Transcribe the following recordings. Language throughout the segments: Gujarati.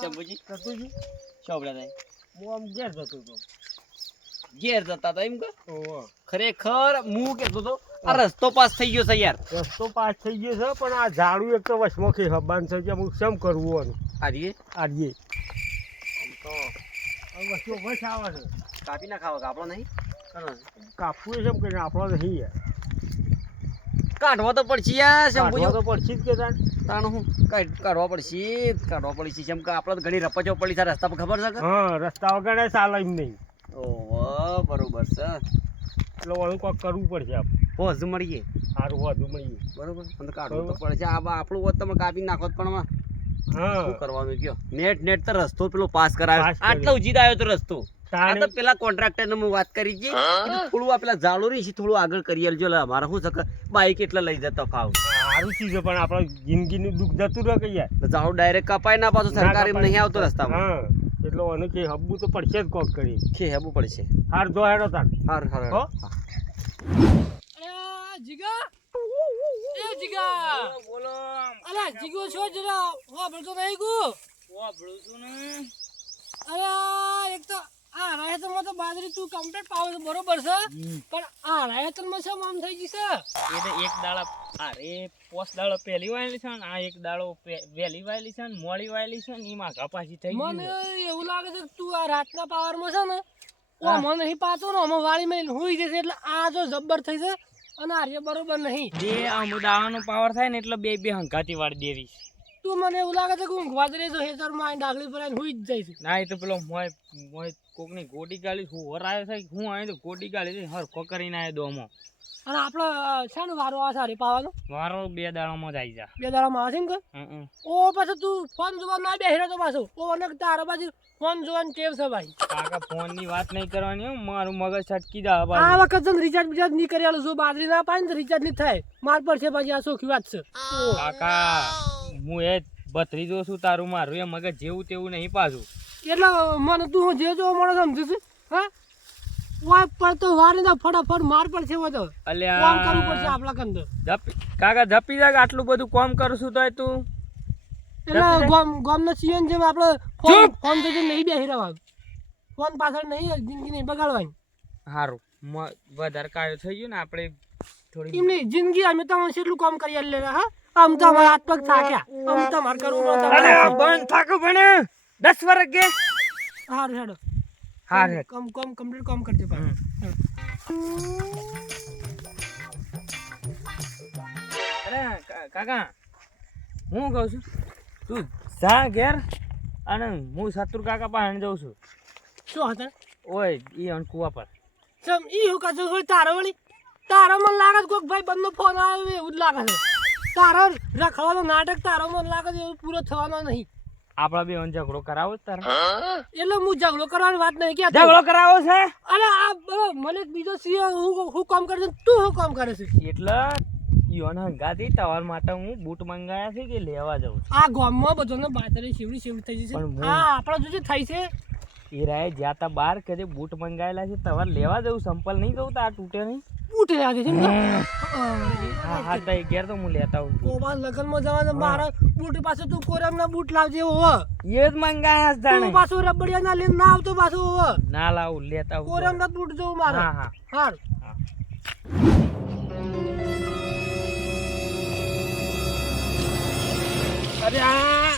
શંભુજી કતુજી ચોપડા થાય હું આમ ઘેર જતો હતો. ઘેર જતા હતા એમ કે ઓહો. ખરેખર હું કહેતો તો આ રસ્તો પાસ થઈ ગયો છે યાર રસ્તો પાસ થઈ ગયો છે પણ આ ઝાડું એક તો વચમાં કે હબાન છે કે હું શેમ કરવું આનું આજે આજે આમ તો આ વસ્તુ વચ આવે છે કાપી ના ખાવા કાપડો નહીં કાપવું એ શેમ કરીને આપણો નહીં યાર કાઢવા તો પડશે યાર શંભુજી કાઢવા તો પડશે જ કે તાણ. તાણ હું કાઢવા પડશે જેમ કે આપણે તો ઘણી રપચો પડી છે રસ્તા પર ખબર છે કે હા રસ્તા વગર ચાલે એમ નહીં ઓહો બરોબર છે એટલે વળું કોક કરવું પડશે આપણે પહોંચ મળીએ સારું વધુ મળીએ બરોબર મને કાઢવું તો પડશે આપણું વોત તમે કાપી નાખો તો પણ હા શું કરવાનું કયો નેટ તો રસ્તો પેલો પાસ કરાવ્યો પાસ કર્યો. આટલો ઉજીત આવ્યો તો રસ્તો આ તાણે તો પેલા કોન્ટ્રાક્ટર ને હું વાત કરી છે થોડું આ પેલા જાળો રહી છે થોડું આગળ કરી આલજો લે અમારે શું છે બાઈક એટલે લઈ જતો ફાવ સારું ચીજ છે પણ આપણા જિંદગીનું દુઃખ જતું રહે કે યાર જાળો ડાયરેક્ટ કપાય ના પાછું સરકાર એમ નહીં આવતો રસ્તામાં હા એટલે ઓને કે હબ્બુ તો પડશે જ કોક કરી કે હેબું પડશે હાર જો હેડો તાણ હાર હાર હો? જીગા એ જીગા બોલો અલા જીગો છો જરા હો બોલતો નહીં ગુ વાપરું છું ને અરે એક તો આ રાયતરમાં તો બાજરી તું કમ્પ્લીટ પાવ તો બરોબર છે પણ આ રાયતરમાં શું આમ થઈ ગઈ છે એ તો એક દાડા અરે પોસ દાડો પહેલી વાયેલી છે ને આ એક દાડો વહેલી વાયેલી છે ને મોડી વાયેલી છે ને એમાં કપાસી થઈ ગઈ મને છે. એવું લાગે છે કે તું આ રાતના પાવરમાં છે ને ઓ મને નહીં પાતો ને અમે વાળીમાં હુઈ જશે એટલે આ જો જબ્બર થઈ છે અને આ બરોબર નહીં બે આમ દાવાનો પાવર થાય ને એટલે બે બે હંકાતી વાળી દેવી છે. તું મને એવું લાગે છે કે હું વાદરે તો હેતરમાં આવીને ડાગલી પર આવીને હુઈ જ જાય છે ના એ તો પેલો મોય મોય કોકની ગોડી ગાળી હું વરાયો છે હું આવી તો ગોડી ગાળી છે હરખો કરીને આવ્યો દોમો અને આપણો શાનો વારો આ સારી પાવાનો વારો બે દાડામાં જ આવી જા. બે દાડામાં આવે છે ને હં. ઓ પાછો તું ફોન જોવા ના બેહી રહ્યો તો પાછો ઓ અને તારા બાજુ ફોન જોવાની ટેવ છે ભાઈ કાકા ફોન ની વાત નહીં કરવાની હો, મારું મગજ છટકી જાય આ પાછું. વખત છે ને રિચાર્જ બિચાર્જ નહીં કરી આલું જો બાજરી ના પાય ને તો રિચાર્જ નહીં થાય માર પર છે પાછી આ સોખી વાત છે કાકા હું એ ભત્રીજો છું તારું મારું એ મગજ જેવું તેવું નહીં પાછું. એટલે મને તું જે જો મને સમજુ છું હા વાય પર તો વારે ના ફટાફટ માર પર છે હોય તો કામ કરવું પડશે અલ્યા આપણા કંદ કાકા ધપી જાય કે આટલું બધું કામ કરું છું તોય તું એટલે ગામના સીએન જેમ આપણે ફોન ફોન થઈ નહીં બેહી રહેવાનું ફોન પાછળ નહીં જિંદગી નહીં બગાડવાની સારું વધારે કાયો થઈ ગયું ને આપણે થોડી એમની જિંદગી અમે તમારે કેટલું કામ કરી લે હા આમ તો અમારા હાથ પગ થાક્યા આમ તમારે કરવું બંધ થાકો ભણે 10 વર્ષ કે હારું હેડો હા રે કમ કમ્પ્લીટ કામ કરજો ભાઈ અરે કાકા હું કહું છું તું જા ઘેર અને હું શત્રુ કાકા પાસે જઉં છું શું હતા ઓય ઈ કુવા પર ચમ ઈ હું કાચો હોય તારો વળી તારો મને લાગે કોક ભાઈ બંધનો ફોન આવ્યો એવું જ લાગે છે તારો રખડવાનો નાટક તારો મને લાગે છે એવું પૂરો થવાનો નહીં આપડા બે ઝઘડો કરાવો જ તારા એટલે હું ઝઘડો કરવાની વાત નહીં કે ઝઘડો કરાવો છે અરે આ બરાબર મને એક બીજો સીએ હું કામ કરે છે તું શું કામ કરે છે એટલે યોના હંગાથી તમારા માટે હું બૂટ મંગાયા છે કે લેવા જાઉં છું. આ ગામમાં બધાને બાતરી શિવડી શિવડી થઈ જશે પણ હું- આ આપણા જો થઈ છે એ રાય જ્યાં તા બાર કદે બૂટ મંગાયેલા છે તમારે લેવા જવું સંપલ નહીં જવું તો આ તૂટે નહીં. ઉઠી લાગે છે હા હા તો એ ઘેર તો હું લેતા આવું છું. કોબા લગનમાં જવાના મારા બૂટ પાસે તું કોરમના બૂટ લાવજે હો એ જ મંગાયા છે તું જાણે પાછો રબડિયા ના લઈને ના આવતો પાછો હો ના લાવું લેતા આવું છું. કોરમના બૂટ જોઉં મારે હા હા હાર અરે આ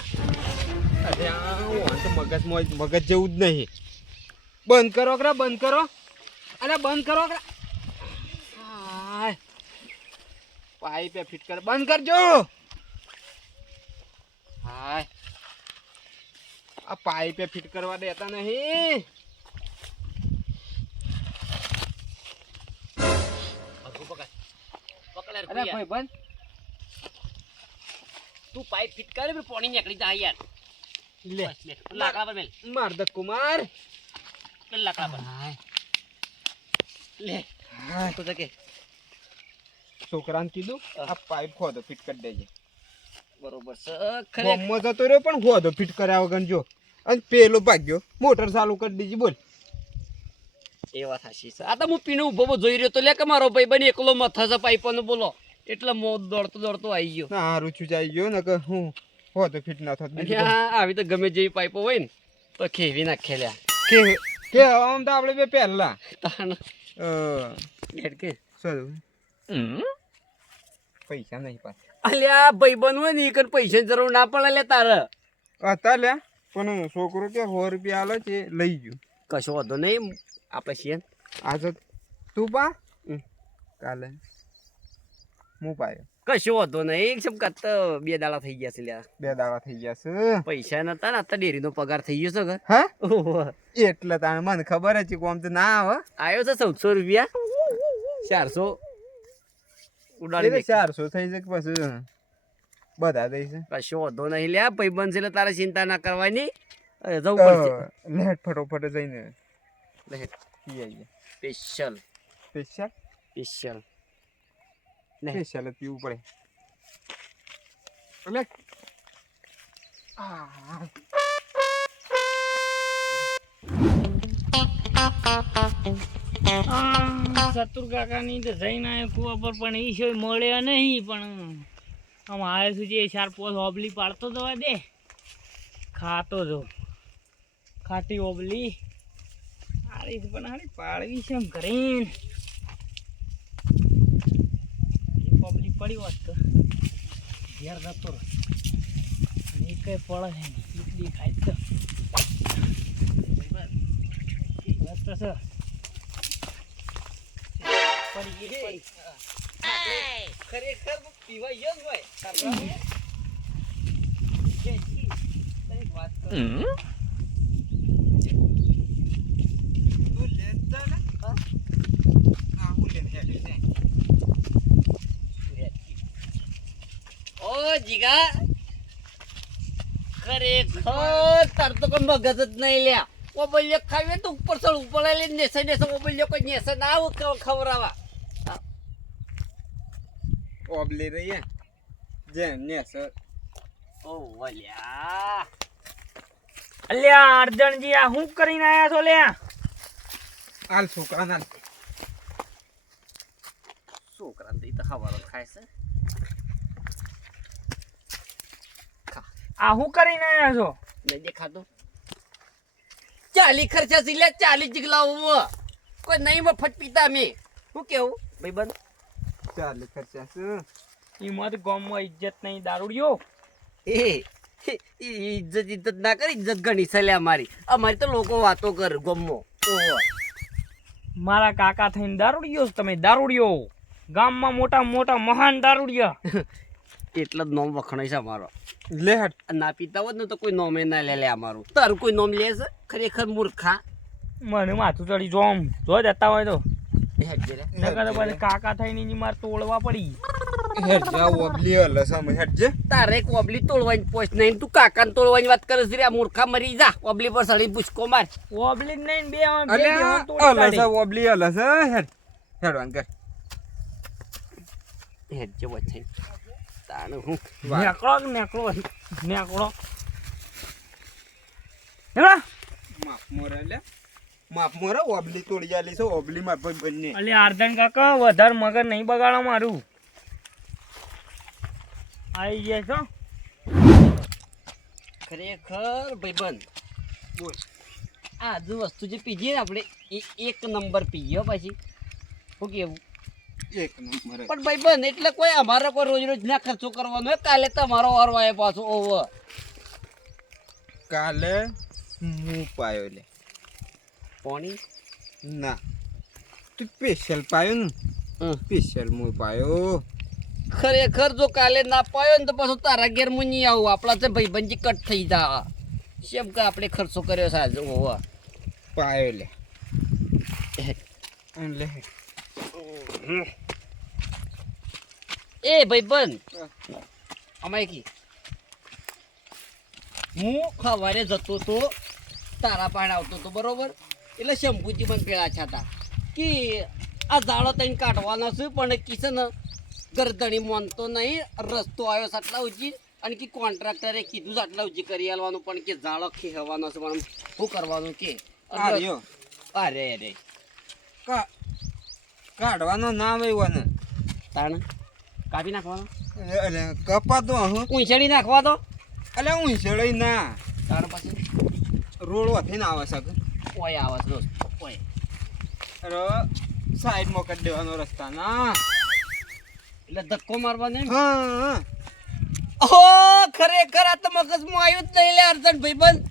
મગજ જેવું જ નહીં બંધ કરો કરા બંધ કરો અરે બંધ કરો કરા હાય પાઇપે ફિટ કર બંધ કરજો હાય આ પાઇપે ફિટ કરવા દેતા નહીં અરે ભાઈ બંધ તું પાઇપ ફિટ કરે પણ પાણી નીકળી જાય યાર લે લાકડા પર મેલ માર દે કુમાર લાકડા પર લે તો જકે છોકરાને કીધું આ પાઇપ ખોદો ફિટ કરી દેજે બરોબર છે ગોમમાં જતો રહ્યો પણ ખોદો ફિટ કર્યા વગર જો અને પેલો ભાગ્યો મોટર ચાલુ કરી દીધી બોલ એ વાત સાચી છે. આ તો હું પીને ઉભો જોઈ રહ્યો તો લે કે મારો ભાઈ બની એકલો મથા છે પાઇપનો બોલો એટલે મો દોડતો દોડતો આવી ગયો ના હારું છું જાય ગયો ને કે હું હો તો ફિટ ના થાત બીજું આવી તો ગમે જેવી પાઇપો હોય ને તો ખેવી નાખે લ્યા કે આમ તો આપણે બે પહેલા તાણ હેડ કે શું પૈસા નહીં પાછા અલ્યા ભાઈબંધ હોય ને એ પૈસાની જરૂર ના પડે લે તારે હતા લ્યા પણ છોકરો કે 100 રૂપિયા આલો છે લઈ ગયો કશો વાંધો નહીં આપણે છીએ ને. આજે તું પા કાલે હું પાયો કશો વાંધો નહીં સમ કાત 2 દાડા થઈ ગયા છે લ્યા 2 દાડા થઈ ગયા છે પૈસા નતા ને અત્યારે ડેરીનો પગાર થઈ ગયો છે કે હા ઓહો. એટલે તાણે મને ખબર હતી કોમ તો ના આવે આવ્યો છે 1400 રૂપિયા 400 ઉડાડી એટલે દે. 400 થઈ જાય કે પછી બધા દઈ છે કશો વાંધો નહીં લ્યા ભાઈબંધ છે એટલે તારે ચિંતા ના કરવાની જવું પડશે લેટ ફટોફટ જઈને લે પી આવીએ સ્પેશિયલ સ્પેશિયલ સ્પેશિયલ લે સ્પેશિયલ જ પીવું પડે એટલે આ સતુર કાકાની તો જઈને આવ્યો કુવા પર પણ એ છે મળ્યા નહીં પણ આમ આવે સુધી 4-5 ઓબલી પાડતો જવા દે ખાતો જો ખાટી ઓબલી આરી પણ હારી પાડવી છે એમ કરીને ઓબલી પડી હોત તો ઘેર જતો રહે અને કઈ પડે છે એટલી ખાય તો વાત તો છે ખરેખર પીવાય ગયો ને ભાઈ વાત કર તું લેતા ને હા? આ હું લેને હેડે છે ઓ જીગા ખરેખર તાર તો કોઈ મગજ જ નહીં લ્યા ઓબલ્યો ખાવે તો ઉપર ચડ ઉપર લઈ નેસે નેસે ઓબલ્યો કોઈ નેસે ના આવું ખવરાવા ઓબલી રહી જે ને સર ઓ વલ્યા અલ્યા અર્જણજી આ શું કરીને આયા છો લ્યા આલ છોકરા ના છોકરા તો ખબર ખાય છે આ શું કરીને આયા છો નહીં દેખાતું 40 ખર્ચા છે લે 40 જીગલાઓ કોઈ નહીં મફત પીતા મે શું કેવું ભાઈબંધ ચાલે ખર્ચા છે ઈમત ગામમાં ઇજ્જત નહીં દારૂડિયો એ ઇજ્જત ના કરી ઇજ્જત ઘણી છે લે અમારી તો લોકો વાતો કર ગમો ઓહો મારા કાકા થઈને દારૂડિયો છો તમે દારૂડિયો ગામમાં મોટા મોટા મહાન દારૂડિયા એટલે જ નોમ વખણાય છે અમારો લે હટ ના પીતા હોત ને તો કોઈ નોમે ના લે અમારું તારું કોઈ નોમ લે છે ખરેખર મૂર્ખા મને માથું ચડી જોમ જો જતા હોય તો હેડ જે રે. નકર તો પછી કાકા થઈને એની માર તોડવા પડી હેડ જા ઓબલી હલ સમ હેડ જે તારે એક ઓબલી તોડવાની પોસ્ટ નહીં તું કાકાને તોડવાની વાત કરે છે રે આ મૂર્ખા મરી જા ઓબલી પર સડી પૂછકો માર ઓબલી નહીં બે અલે દેવાન તોડી હલ કાઢી. સમ ઓબલી હલ છે હેડ હેડવાન કર હેડ જે વચ્ચે તાણ હું નેકળો કે નેકળો નેકળો હેડા માફ મોરે લે માફ મોરે ઓબલી તોડી આલી છે ઓબલી માર ભાઈ બંને અલે આર્ધન કાકા વધારે મગર નહીં બગાડો મારું આવી ગયા છો ખરેખર ભાઈબંધ બોલ આ જે વસ્તુ જે પીજીએ ને આપણે એ એક નંબર પીજીએ હો પાછી શું કેવું એક નંબર પણ ભાઈબંધ એટલે કોઈ અમારે કોઈ રોજ રોજ ના ખર્ચો કરવાનો હોય કાલે તમારો વારો આવે પાછો ઓવો કાલે હું પાયો લે પાણી ના તું સ્પેશિયલ પાયો ને સ્પેશિયલ હું પાયો ખરેખર જો કાલે ના પાયો ને તો પાછું તારા ઘેર હું નહીં આવું આપણા તો ભાઈબંધી કટ થઈ જા કેમ કે આપણે ખર્ચો કર્યો છે આજે ઓવો પાયો લે લે એ ભાઈબંધ અમાય કી હું સવારે જતો તો તારા પાણી આવતો તો બરોબર એટલે શંભુજી મને પેલા છાતા કે આ ઝાડો તઈને કાઢવાનો છે પણ કિસે ને ગરદણી માનતો નહીં રસ્તો આવ્યો છે આટલા ઉજી અને કે કોન્ટ્રાક્ટરે કીધું છે આટલા ઉજી કરી આલવાનું પણ કે ઝાડો ખેવાનો છે પણ શું કરવાનું કે આર્યો અરે અરે કાઢવાનો ના આવ્યો ને તાણ કાપી નાખવાનો એટલે કપાતો હું ઊંચેડી નાખવા દો અલ્યા હું ઈંસળે ના તાર પાસે રોડ વથીને આવે છે કે ઓય આવે છે દોસ્ત ઓય અરે સાઈડમાં કરી દેવાનો રસ્તા ના એટલે ધક્કો મારવાનો એમ? હા ઓહો ખરેખર આ તો મગજમાં આવ્યું જ નહીં લે અર્જન ભાઈબંધ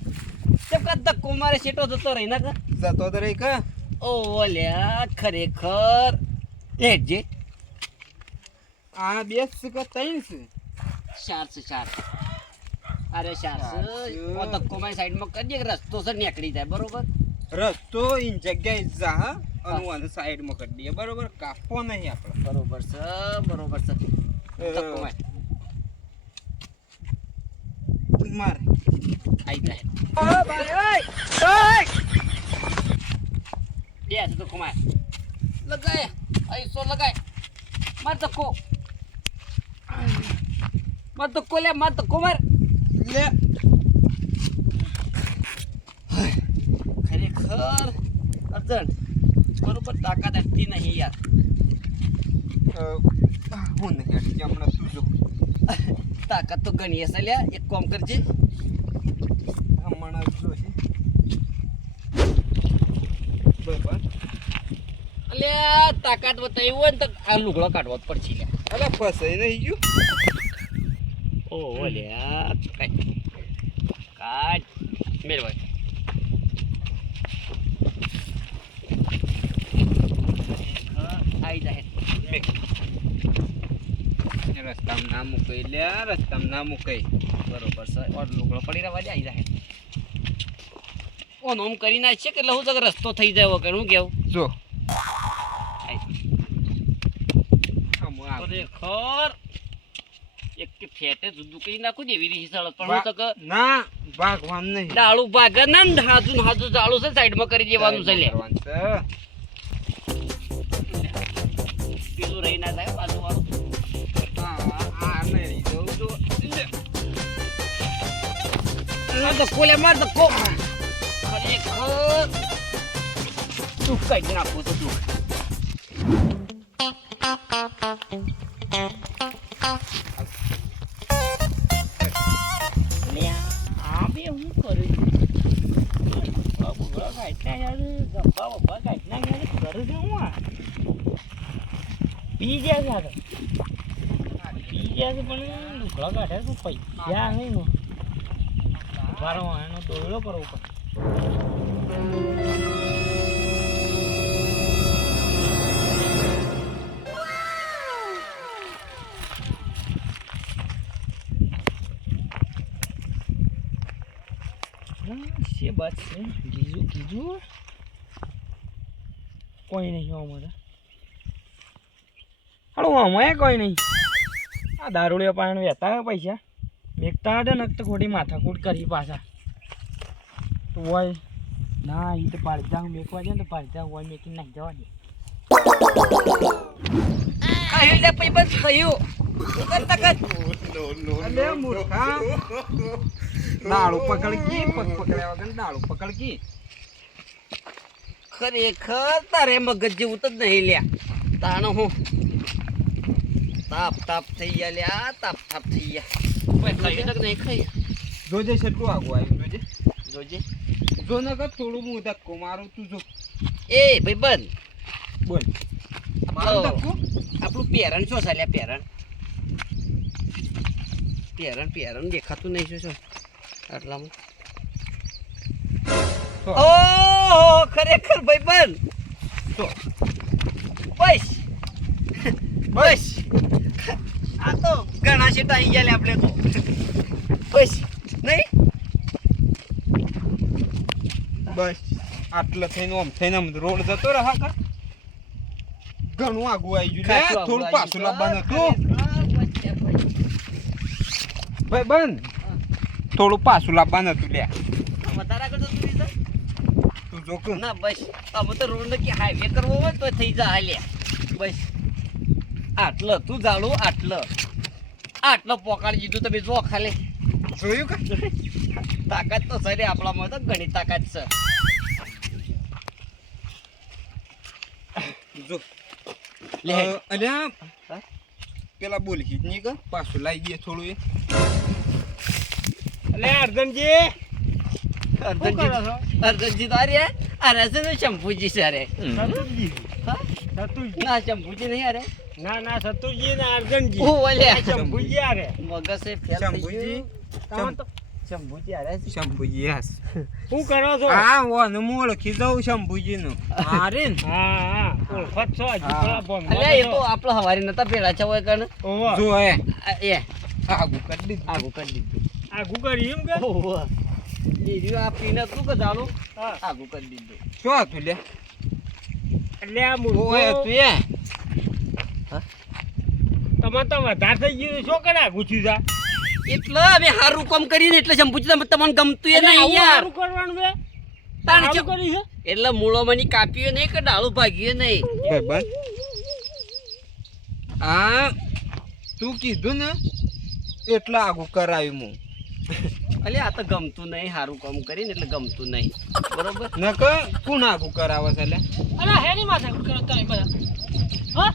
તેમ કા ધક્કો મારે શેટો જતો રહી ના કા જતો તો રહી કે ઓ લ્યા ખરેખર હેડજે આ 2 છે કે 3 છે 4 છે 4 અરે 4 છે ઓ ધક્કો મારી સાઈડમાં કરી દે કે રસ્તો છે નીકળી જાય બરોબર રસ્તો ઈન જગ્યાએ જા હા અને હું આને સાઈડમાં કરી દઈએ બરોબર કાપવો નહીં આપણે બરોબર છે ધક્કો માર મારે આઈ જાય બે છે ધક્કો માર લગાય આઈસો લગાય માર ધક્કો લે માર ધક્કો માર લે ખરેખર અર્જન બરોબર તાકાત હતી નહીં યાર હું નહીં હટી હમણાં તું જો તાકાત તો ઘણી હશે લ્યા એક કામ કરજે હમણાં જો છે બરાબર અલ્યા તાકાત બતાવી હોય ને તો આ લુગડો કાઢવો જ પડશે લ્યા અલ્યા ફસાઈ નહીં ગયું ઓ લ્યા કાઢ મેળવાય આઈ જાય રસ્તામાં ના મૂકાઈ લ્યા રસ્તામાં ના મૂકાઈ બરોબર છે ઓર લુગડો પડી રહેવા દે આઈ જાય ઓ નોમ કરી નાખશે કે લહુ જગ રસ્તો થઈ જાય વગર હું કેવું જો ખરેખર એક કે ફેટે જુદું કરી નાખું ને એવી રીતે સળદ પણ હું તો કે ના ભાગવાન નહીં ડાળું ભાગે ના ને હાજુ ડાળું છે સાઈડમાં કરી દેવાનું છે લે પેલું રહી ના જાય બાજુ વાળું ધક્કો લે માર ધક્કો ખરેખર તું કઈ નાખું તો તું આ બે હું કરું બુગડા કાઢના યાર ગપ્પા બપ્પા કાઢના યાર કરું છું હું આ પી ગયા છે આગળ પી ગયા છે પણ લુગડા કાઢે તો પૈસા નહીં નો મારો એનો દોડો કરવો પડે છે બસ છે કીધું કોઈ નહીં અમારે હાલો અમારે કોઈ નહીં આ દારૂડિયા પાણી વેતા પૈસા મેકતા હતા ને તો ખોટી માથાકૂટ કરી પાછા હોય ના એ તો પાડતા મેકવા જાય ને તો પાડતા હોય મેકીને નાખી જવા દે દાળું પકડ ગઈ પગ પકડ્યા વગર દાળું પકડ ગઈ ખરેખર તારે મગજ જેવું તો જ નહીં લ્યા તાણો હું તાપ થઈ ગયા લ્યા તાપ થઈ ગયા ખાઈ તક નહીં ખાઈ જોજે કેટલું આગું આવ્યું જોજે જો ને કર થોડું હું ધક્કો મારું તું જો એ ભાઈ બંધ બોલ મારું ધક્કો આપણું પેરણ શું છે લ્યા પેરણ દેખાતું નહીં શું આટલામાં ઓહો ખરેખર ભાઈ બંધ બસ આ તો ઘણા શેટા આવી ગયા લે આપણે તો બસ નહીં બસ આટલે થઈને આમ થઈને આમ રોડ જતો રહા કર ઘણું આગું આવી ગયું લે થોડું પાછું લાવવાનું હતું ભાઈ બંધ થોડું પાછું લાવવાનું હતું લે વધારે આગળ જતું રહી જાય તું જો કે ના બસ અમે તો રોડ કે હાઈવે કરવો હોય તો થઈ જાય હાલ્યા બસ આટલો તું જાણું આટલો પોકાડી દીધું તમે જો ખાલી જોયું કે તાકાત તો સરે આપણામાં તો ઘણી તાકાત છે જો લે અલ્યા હા? પેલા બોલી નહીં કે પાછું લાવી દઈએ થોડું એ લે અર્જનજી શું કરો છો? અર્જનજી તો અરે અરે છે ને શંભુજી છે અરે સતુરજી હા? સતુરજી ના શંભુજી નહીં અરે ના સતુરજી ને અર્જનજી હું બોલ્યા શંભુજી આરે મગજ એ ફેલ થઈ શંભુજી ગયું. શંભુજી અરે છે. શંભુજી હાસ શું કરો છો? હા હું ઓળખી દઉં શંભુજી નું હારે ને હા ઓળખત છો હજુ હા. પેલા બોમ્બ અલ્યા એ તો આપણે હવારી નતા ભેળા છે હોય કણ ઓહો જો એ એ આગું કરી દીધું આગું કરી દીધું આગુ કરી એમ કે ઓહો એ રહ્યું આ પીને તું કે ચાલુ હા. આગું કરી દીધું શું હતું લે એટલે આ ઓય મૂર્ખો તું એ તમે તો વધારે થઈ ગયું શું કરે આગુ છું જા એટલે અમે હારું કામ કરીને એટલે શંભુજી તમને ગમતું એ નહીં યાર સારું કરવાનું છે તાણ સારું ચમ- કરી છે એટલે મૂળોમાંની કાપીઓ નહીં કે ડાળું ભાગ્યું નહીં ભાઈબંધ આ તું કીધું ને એટલે આગું કરાવ્યું હું અલે આ તો ગમતું નહીં હારું કામ કરીને એટલે ગમતું નહીં બરોબર ન કે કોણ આગું કરાવે છે લે અરે હેની માથા કરો તમે બધા હા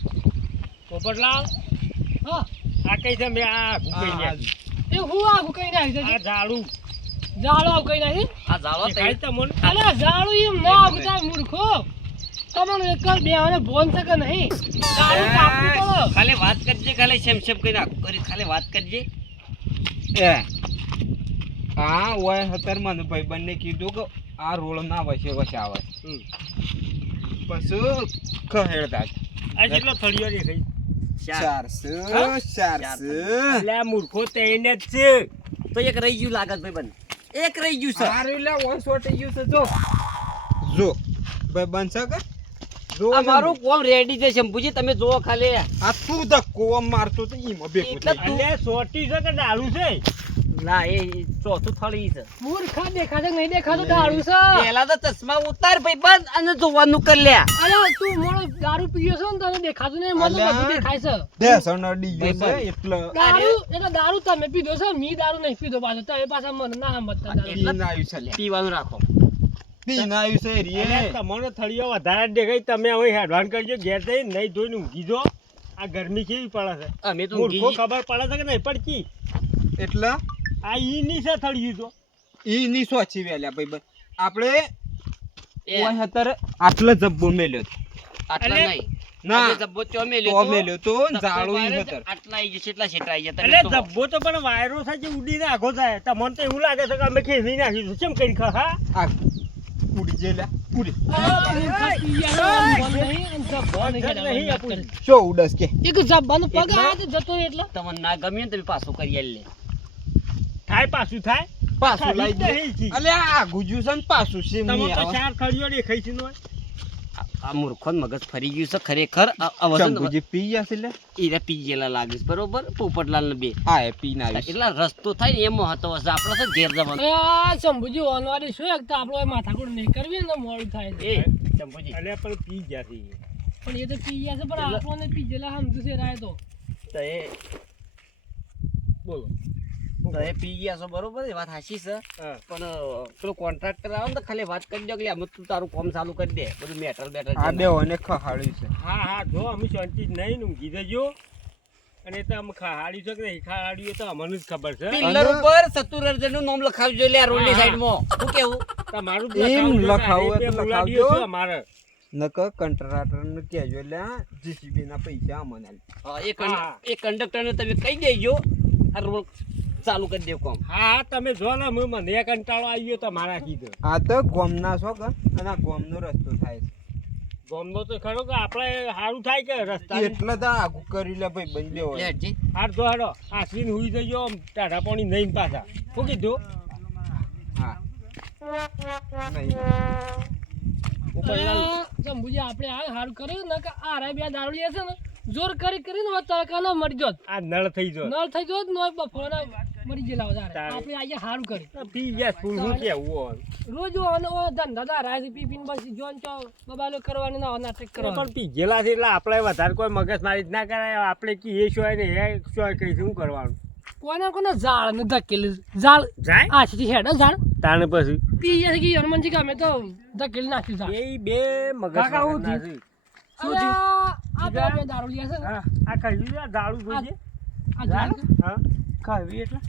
પોપટલાલ હા આ કઈ છે મેં આ આગુ કઈ ગયા એ હું આખું કઈ નાખી આ ઝાડુ જાળો આવું કઈ નાખી આ ઝાડો દેખાય તમને અલે જાળું એમ ના આવું તાર મૂર્ખો તમને એક જ બેવાને ભોન શકે નહીં જાળું કાપવું પડે ખાલી વાત કરજે ખાલી શેમ કરીને આગું કરી ખાલી વાત કરજે એ હા ઓય હતર મને ભાઈબંધને કીધું કે આ રોડ ના વસે આવે પછી ખહેડતા આ જેટલો થળિયો દેખાય ચારસો હા? ચારસો એટલે આ મૂર્ખો તેને જ છે તો એક રહી ગયું લાગત ભાઈ બન એક રહી ગયું છે સારું લે ઓય સોટી ગયું છે જો ભાઈબંધ છે કે જો અમારું કોમ રેડી છે શંભુજી તમે જોવો ખાલી આ તું ધક્કો આમ મારતો તો ઈમાં ભેગું એટલે થઈ એટલે સોટી છે કે ડાળું છે ના એ ચોથું થળી છે મૂર્ખા દેખાશે નહીં દેખાતું દારૂ છે પેલા તો ચશ્મા ઉતાર ભાઈ બંધ અને જોવાનું કરી લ્યા અરે તું મોડો દારૂ પીયો છો ને તને દેખાતું નહીં મને અલ્યા. બધું દેખાય છે દેસણ અડી ગયું છે ભાઈબંધ. એટલે દારૂ એટલે દારૂ તમે પીધો છે મી દારૂ નહીં પીધો પાછો તમે પાછા મને ના સમજતા દારૂ. પીને આવ્યું છે લે પીવાનું રાખો પીને આવ્યું છે એટલે રીએ તમારો થળિયો વધારે જ દેખાય તમે હવે હેડવાન કરજો ઘેર જઈ નહીં ધોઈને ઊંઘી જો આ ગરમી કેવી પડે છે અમે તો મૂર્ખો ઊંઘી ખબર પડે છે કે નહીં પડતી એટલે આ ઈ ની છે થળિયું તો ઈ ની સોચી વેલ્યા ભાઈબંધ આપણે એ ઓય હતર આટલો જબ્બો મેલ્યો હતો. આટલા એટલે- નહીં ના અમે જબ્બો ચો તો મેલ્યો મેલ્યો તો ધક્કો જાળું ઈ મારે હતર આટલા આવી જશે એટલા છેટરા આવી એટલે જતા તમે ધબ્બો તો પણ વાયરો થાય છે ઉડીને આઘો થાય તમને તો એવું લાગે છે કે અમે ખેંચી નાખીશું કેમ કરી ખા આ ઉડી જે લ્યા ઉડી આ મૂર્ખા પીયા છે, મને નહીં, અને જબ્બાનું નહીં નહીં આપણું. શો ઉડસ કે એક જબ્બાનો પગ આવે તો જતો રહે એટલે તમને ના ગમ્યું ને તમે પાછું કરી લે થાય પાછું થાય પાછું ખાલી લાઈ જ દે નહીં જી. અલે આ ગુજુ છે ને પાછું છે તમે નહીં તો આવે. ચાર થળિયો દેખાય છે ને આ મૂર્ખો ને મગજ ફરી ગયું છે ખરેખર આ વસંત શંભુજી પી ગયા છે લે ઈરે પી ગયેલા લાગે છે બરોબર પોપટલાલ ને બે આ એ પીને આવ્યું છે. એટલા રસ્તો થાય ને એમાં હતો હશે આપણે તો ઘેર જવાનું આ શંભુજી ઓનવારી શું એક તો આપણો એ માથાકૂટ નહીં કરવી ને મોડું થાય છે. એ ચંપુજી એટલે પણ પી ગયા છે પણ એ તો પી ગયા છે પણ આપણને પી ગયેલા સમજુ છે રાય તો તો એ બોલો તો એ પી ગયા છો બરોબર એ વાત સાચી છે હા. પણ પેલો કોન્ટ્રાક્ટર આવે ને તો ખાલી વાત કરી દો કે અમે તું તારું કામ ચાલુ કરી દે બધું મેટર બેટર આ બેઓને ખહાડ્યું છે હા હા જો અમે શાંતિ જ નહીં ને ઊંઘી જજો અને તો અમે ખાહાડ્યું છે કે નહીં ખાહાડ્યું એ તો અમને જ ખબર છે પિલ્લર ઉપર સતુરર્જન નું નામ લખાવજો લે આ રોડની સાઈડમાં શું કેવું તમારું જ એમ લખાવજો ને, લખાવો આ એટલે રીતે લખાવજો. મુલાડીઓ છે અમારે નક કંટ્રાક્ટર ને કહેજો લ્યા જીસીબી ના પૈસા અમને આલ. હા, હા. એ કંડક્ટર ને તમે કહી દેજો આ રોડ ચાલુ કરી દેવ કામ હા હા તમે જો ને મને એક કંટાળો આવી ગયો તો મારા કીધું આ તો ગોમના છો કે અને આ ગોમનો રસ્તો થાય છે ગમનો તો ખરો કે આપણે સારું થાય કે રસ્તા એટલે તો આગું કરી લે ભાઈ બંધ બેઓ લેટજી હાર જો હાડો આસવીન હુઈ જજો આમ ટાઢા પાણી નહીં પાછા શું કીધું હા નહીં ઉપરલાલ શંભુજી આપણે આ સારું કર્યું ને કે આ રાય બે દારૂડિયા છે ને જોર કરી કરીને હવે તડકાનો મરી જોત આ નળ થઈ જો નળ થઈ જોત ને બફોરા મરી ગયેલા વધારે તારે. આપણે આજે સારું કર્યું પી ગયા સ્કૂલ શું કેવું હોય રોજ આનો ધંધા રાય છે પી પીને બસ જોન ચો બબાલો કરવાનો ના નાટક કરવાનો પણ પી ગયેલા છે એટલે આપણે વધારે કોઈ મગજ મારી જ ના કરાય આપણે કી એ શોય ને એ શોય કઈ શું કરવાનું કોને ઝાડ ને ધકેલી ઝાડ જાય આથી હેડ ઝાડ તાણે પછી પી ગયા છે કે હનુમાનજી કે અમે તો ધકેલી નાખ્યું ઝાડ એ બે મગજ કાકા, હું ના થયું? છે. અરે આ પેલા બે દારૂડિયા છે ને હા આ કહ્યું છે આ દારૂ જોઈએ આ ઝાડ હા ખાવી એટલે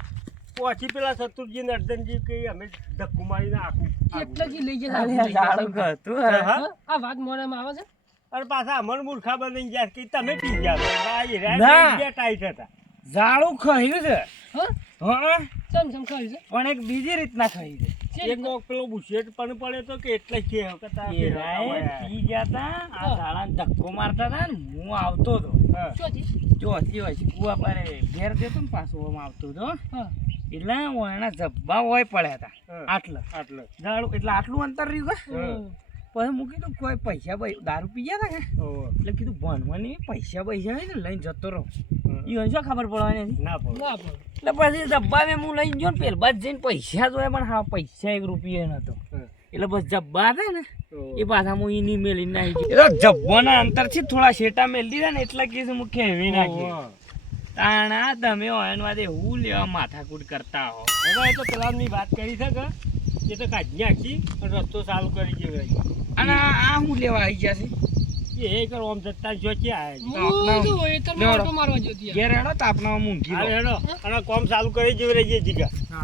પછી પેલા શત્રુજી ને અર્જનજી કે અમે ધક્કુ મારીને આખું એટલે કી લઈ અરે ગયા જાડું કહતું હે. હા? આ વાત મોઢામાં આવે છે અને પાછા અમર મૂર્ખા બની ગયા કે તમે પી ગયા ના. બે ટાઈટ હતા જાડું ખાયું છે હા હા સમ ખાઈ છે પણ એક બીજી રીતના ખાઈ છે એક પેલો બુશેટ પણ પડે તો કે એટલે જ કે હતા એ રાય પી ગયા તા આ ઝાડાને ધક્કો મારતા હતા ને હું આવતો હતો ચોથી ચોથી હોય છે કુવા પર ઘેર જતો ને પાછો આમ આવતો હતો હા એટલે એના જબ્બા હોય પડ્યા હતા હા. આટલા આટલે ઝાડું એટલે આટલું અંતર રહ્યું કે પછી હું કીધું કોઈ પૈસા દારૂ પી ગયા હતા કે એટલે કીધું ભણવાની પૈસા હોય ને લઈને જતો રહો એ શું ખબર પડવાની હતી ના પડે ના પણ એટલે પછી ડબ્બા મેં હું લઈને ગયો ને પેલ બાદ જઈને પૈસા જોયા પણ હા પૈસા 1 રૂપિયા નતો એટલે બસ જબ્બા હતા ને એ પાછા હું એની મેલી નાખી ગયો જબ્બાના અંતરથી થોડા શેટા મેલી દીધા ને એટલે કીધું હું ખેવી નાખી તાણા તમે ઓયનવાદે હું લેવા માથાકૂટ કરતા હો હવે એ તો પેલાની વાત કરી છે કે એ તો કાઢી નાખી અને રસ્તો ચાલુ કરી ગયો અને આ હું લેવા આવી ગયા છે એ કરો આમ જતા જો ક્યાં હું તો એ તો લેવડો. ઓટો મારવા જતી ઘેર હેડો તાપના મૂંઘી આવે હેડો અને કોમ ચાલુ કરી જેવી રહી જીગા હા